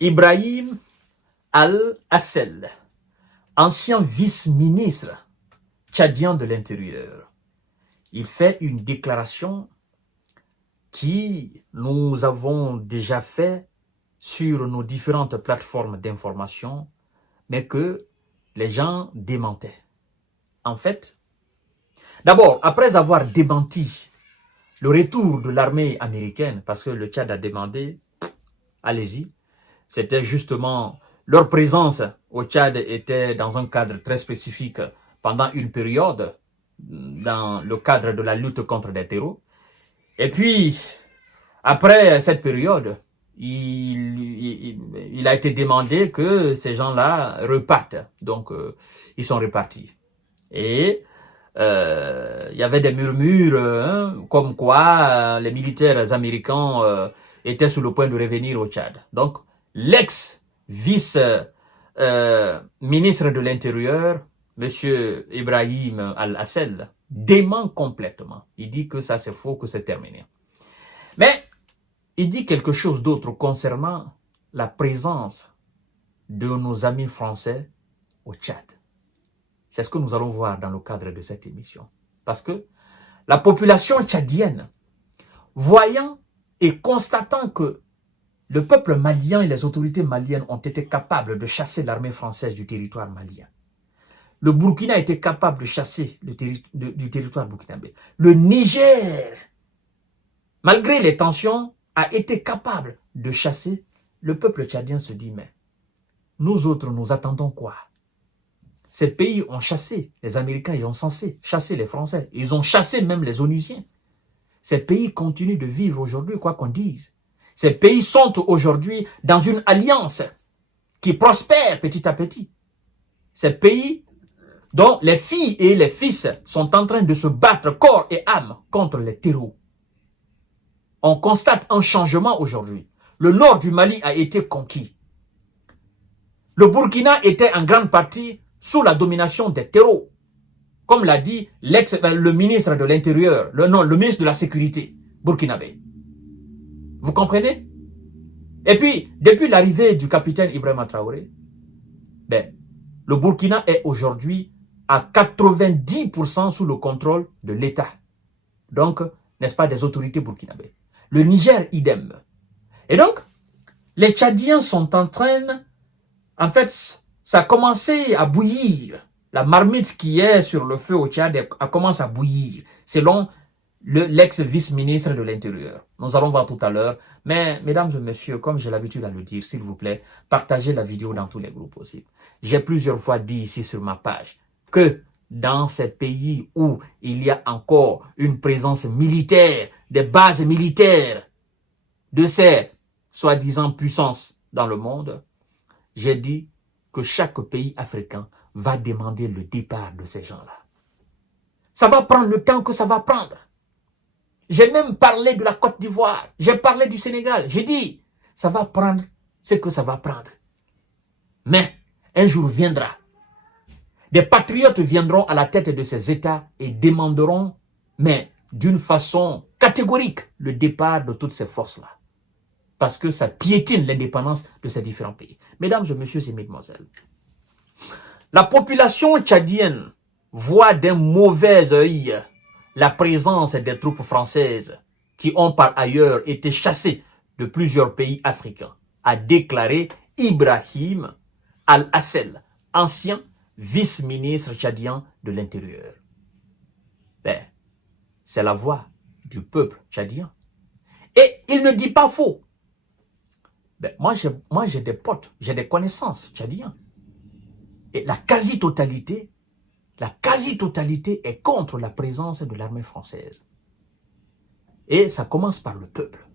Ibrahim Al-Hassel, ancien vice-ministre tchadien de l'Intérieur, il fait une déclaration qui nous avons déjà fait sur nos différentes plateformes d'information, mais que les gens démentaient. En fait, d'abord, après avoir démenti le retour de l'armée américaine, parce que le Tchad a demandé, allez-y, c'était justement leur présence au Tchad était dans un cadre très spécifique pendant une période, dans le cadre de la lutte contre les terreaux. Et puis, après cette période, il a été demandé que ces gens-là repartent. Donc, ils sont repartis. Et il y avait des murmures comme quoi les militaires américains étaient sur le point de revenir au Tchad. Donc, l'ex-vice-ministre de l'Intérieur, M. Ibrahim Al-Hassel, dément complètement. Il dit que ça c'est faux, que c'est terminé. Mais il dit quelque chose d'autre concernant la présence de nos amis français au Tchad. C'est ce que nous allons voir dans le cadre de cette émission. Parce que la population tchadienne, voyant et constatant que le peuple malien et les autorités maliennes ont été capables de chasser l'armée française du territoire malien. Le Burkina a été capable de chasser du territoire burkinabé. Le Niger, malgré les tensions, a été capable de chasser. Le peuple tchadien se dit, mais nous autres, nous attendons quoi? Ces pays ont chassé, les Américains, ils ont censé chasser les Français. Ils ont chassé même les Onusiens. Ces pays continuent de vivre aujourd'hui, quoi qu'on dise. Ces pays sont aujourd'hui dans une alliance qui prospère petit à petit. Ces pays dont les filles et les fils sont en train de se battre corps et âme contre les terreaux. On constate un changement aujourd'hui. Le nord du Mali a été conquis. Le Burkina était en grande partie sous la domination des terreaux. Comme l'a dit le ministre de l'Intérieur, le ministre de la Sécurité burkinabé. Vous comprenez? Et puis, depuis l'arrivée du capitaine Ibrahima Traoré, le Burkina est aujourd'hui à 90% sous le contrôle de l'État. Donc, n'est-ce pas, des autorités burkinabées. Le Niger, idem. Et donc, les Tchadiens sont en train, en fait, ça a commencé à bouillir. La marmite qui est sur le feu au Tchad a commencé à bouillir, selon l'ex-vice-ministre de l'Intérieur. Nous allons voir tout à l'heure. Mais, mesdames et messieurs, comme j'ai l'habitude de le dire, s'il vous plaît, partagez la vidéo dans tous les groupes possibles. J'ai plusieurs fois dit ici sur ma page que dans ces pays où il y a encore une présence militaire, des bases militaires de ces soi-disant puissances dans le monde, j'ai dit que chaque pays africain va demander le départ de ces gens-là. Ça va prendre le temps que ça va prendre. J'ai même parlé de la Côte d'Ivoire, j'ai parlé du Sénégal, j'ai dit, ça va prendre ce que ça va prendre. Mais un jour viendra, des patriotes viendront à la tête de ces États et demanderont, mais d'une façon catégorique, le départ de toutes ces forces-là. Parce que ça piétine l'indépendance de ces différents pays. Mesdames et messieurs et mesdemoiselles, la population tchadienne voit d'un mauvais œil la présence des troupes françaises qui ont par ailleurs été chassées de plusieurs pays africains, a déclaré Ibrahim Al-Hassel, ancien vice-ministre tchadien de l'Intérieur. C'est la voix du peuple tchadien. Et il ne dit pas faux. Moi, j'ai des potes, j'ai des connaissances tchadiens. Et la quasi-totalité est contre la présence de l'armée française. Et ça commence par le peuple.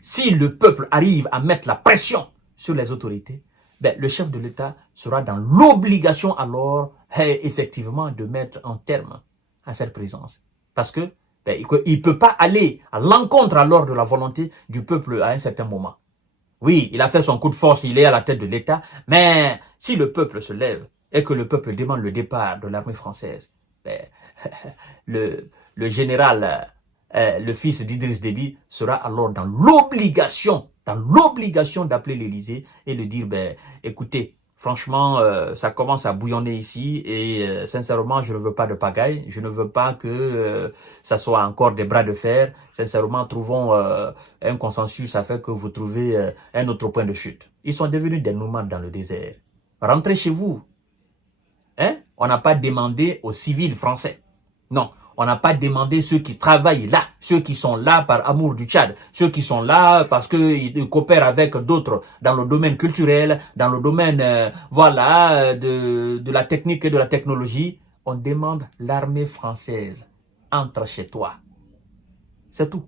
Si le peuple arrive à mettre la pression sur les autorités, le chef de l'État sera dans l'obligation alors, effectivement, de mettre un terme à cette présence. Parce que il ne peut pas aller à l'encontre alors de la volonté du peuple à un certain moment. Oui, il a fait son coup de force, il est à la tête de l'État, mais si le peuple se lève et que le peuple demande le départ de l'armée française, le général, le fils d'Idriss Déby, sera alors dans l'obligation dans l'obligation d'appeler l'Élysée et de dire, ben, écoutez, franchement, ça commence à bouillonner ici et sincèrement, je ne veux pas de pagaille. Je ne veux pas que ça soit encore des bras de fer. Sincèrement, trouvons un consensus afin que vous trouvez un autre point de chute. Ils sont devenus des nomades dans le désert. Rentrez chez vous. Hein? On n'a pas demandé aux civils français. Non. On n'a pas demandé ceux qui travaillent là, ceux qui sont là par amour du Tchad, ceux qui sont là parce qu'ils coopèrent avec d'autres dans le domaine culturel, dans le domaine voilà, de la technique et de la technologie. On demande l'armée française. Entre chez toi. C'est tout.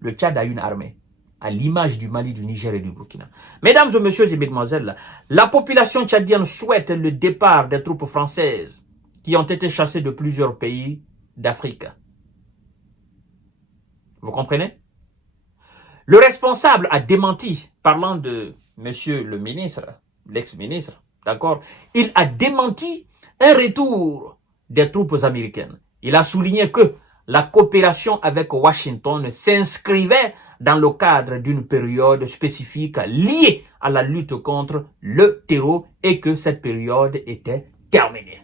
Le Tchad a une armée, à l'image du Mali, du Niger et du Burkina. Mesdames et messieurs et mesdemoiselles, la population tchadienne souhaite le départ des troupes françaises qui ont été chassés de plusieurs pays d'Afrique. Vous comprenez? Le responsable a démenti, parlant de monsieur le ministre, l'ex-ministre, d'accord? Il a démenti un retour des troupes américaines. Il a souligné que la coopération avec Washington s'inscrivait dans le cadre d'une période spécifique liée à la lutte contre le terreau et que cette période était terminée.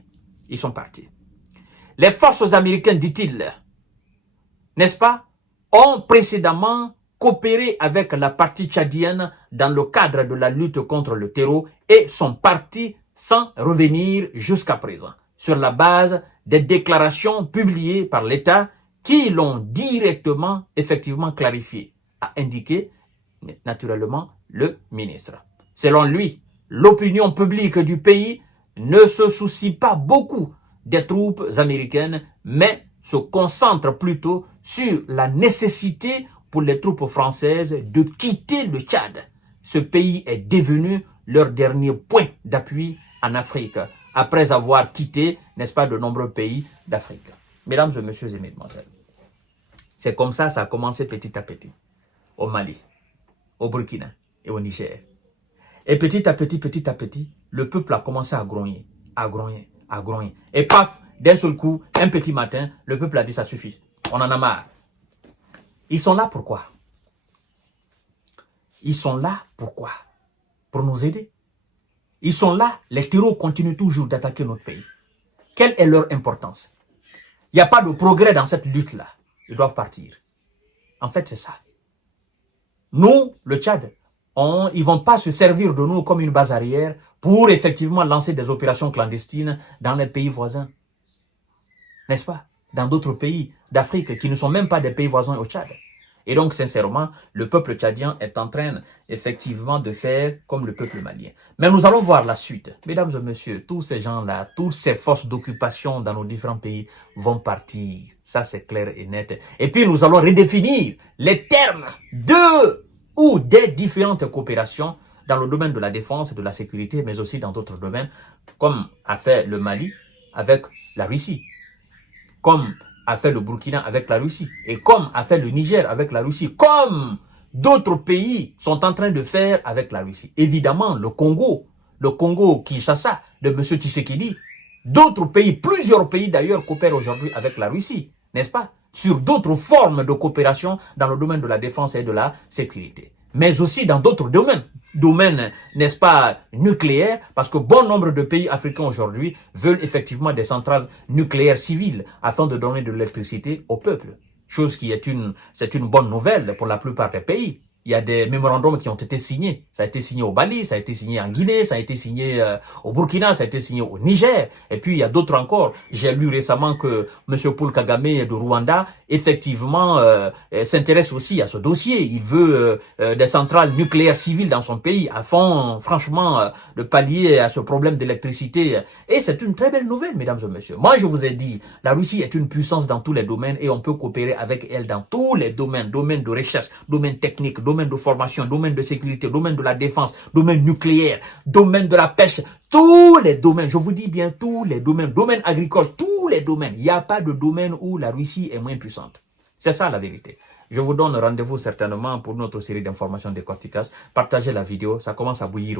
Ils sont partis. Les forces américaines, dit-il, n'est-ce pas, ont précédemment coopéré avec la partie tchadienne dans le cadre de la lutte contre le terreau et sont partis sans revenir jusqu'à présent, sur la base des déclarations publiées par l'État qui l'ont directement, effectivement clarifié, a indiqué naturellement le ministre. Selon lui, l'opinion publique du pays ne se soucie pas beaucoup des troupes américaines, mais se concentre plutôt sur la nécessité pour les troupes françaises de quitter le Tchad. Ce pays est devenu leur dernier point d'appui en Afrique, après avoir quitté, n'est-ce pas, de nombreux pays d'Afrique. Mesdames et messieurs et mesdemoiselles, c'est comme ça a commencé petit à petit, au Mali, au Burkina et au Niger. Et petit à petit, le peuple a commencé à grogner, à grogner, à grogner. Et paf, d'un seul coup, un petit matin, le peuple a dit ça suffit. On en a marre. Ils sont là pourquoi? Ils sont là pourquoi? Pour nous aider. Ils sont là, les terreaux continuent toujours d'attaquer notre pays. Quelle est leur importance? Il n'y a pas de progrès dans cette lutte-là. Ils doivent partir. En fait, c'est ça. Nous, le Tchad, ils ne vont pas se servir de nous comme une base arrière pour effectivement lancer des opérations clandestines dans les pays voisins. N'est-ce pas? Dans d'autres pays d'Afrique qui ne sont même pas des pays voisins au Tchad. Et donc, sincèrement, le peuple tchadien est en train, effectivement, de faire comme le peuple malien. Mais nous allons voir la suite. Mesdames et messieurs, tous ces gens-là, toutes ces forces d'occupation dans nos différents pays vont partir. Ça, c'est clair et net. Et puis, nous allons redéfinir les termes de ou des différentes coopérations dans le domaine de la défense et de la sécurité, mais aussi dans d'autres domaines, comme a fait le Mali avec la Russie, comme a fait le Burkina avec la Russie, et comme a fait le Niger avec la Russie, comme d'autres pays sont en train de faire avec la Russie. Évidemment, le Congo Kinshasa de M. Tshisekedi, d'autres pays, plusieurs pays d'ailleurs coopèrent aujourd'hui avec la Russie, n'est-ce pas? Sur d'autres formes de coopération dans le domaine de la défense et de la sécurité. Mais aussi dans d'autres domaines, n'est-ce pas, nucléaires, parce que bon nombre de pays africains aujourd'hui veulent effectivement des centrales nucléaires civiles afin de donner de l'électricité au peuple. Chose qui est une bonne nouvelle pour la plupart des pays. Il y a des mémorandums qui ont été signés. Ça a été signé au Mali, ça a été signé en Guinée, ça a été signé au Burkina, ça a été signé au Niger. Et puis, il y a d'autres encore. J'ai lu récemment que M. Paul Kagame de Rwanda, effectivement, s'intéresse aussi à ce dossier. Il veut des centrales nucléaires civiles dans son pays afin, franchement, de pallier à ce problème d'électricité. Et c'est une très belle nouvelle, mesdames et messieurs. Moi, je vous ai dit, la Russie est une puissance dans tous les domaines et on peut coopérer avec elle dans tous les domaines. Domaine de recherche, domaine technique, domaine de formation, domaine de sécurité, domaine de la défense, domaine nucléaire, domaine de la pêche, tous les domaines, je vous dis bien tous les domaines, domaine agricole, tous les domaines. Il n'y a pas de domaine où la Russie est moins puissante. C'est ça la vérité. Je vous donne rendez-vous certainement pour notre série d'informations décortiquage. Partagez la vidéo, ça commence à bouillir.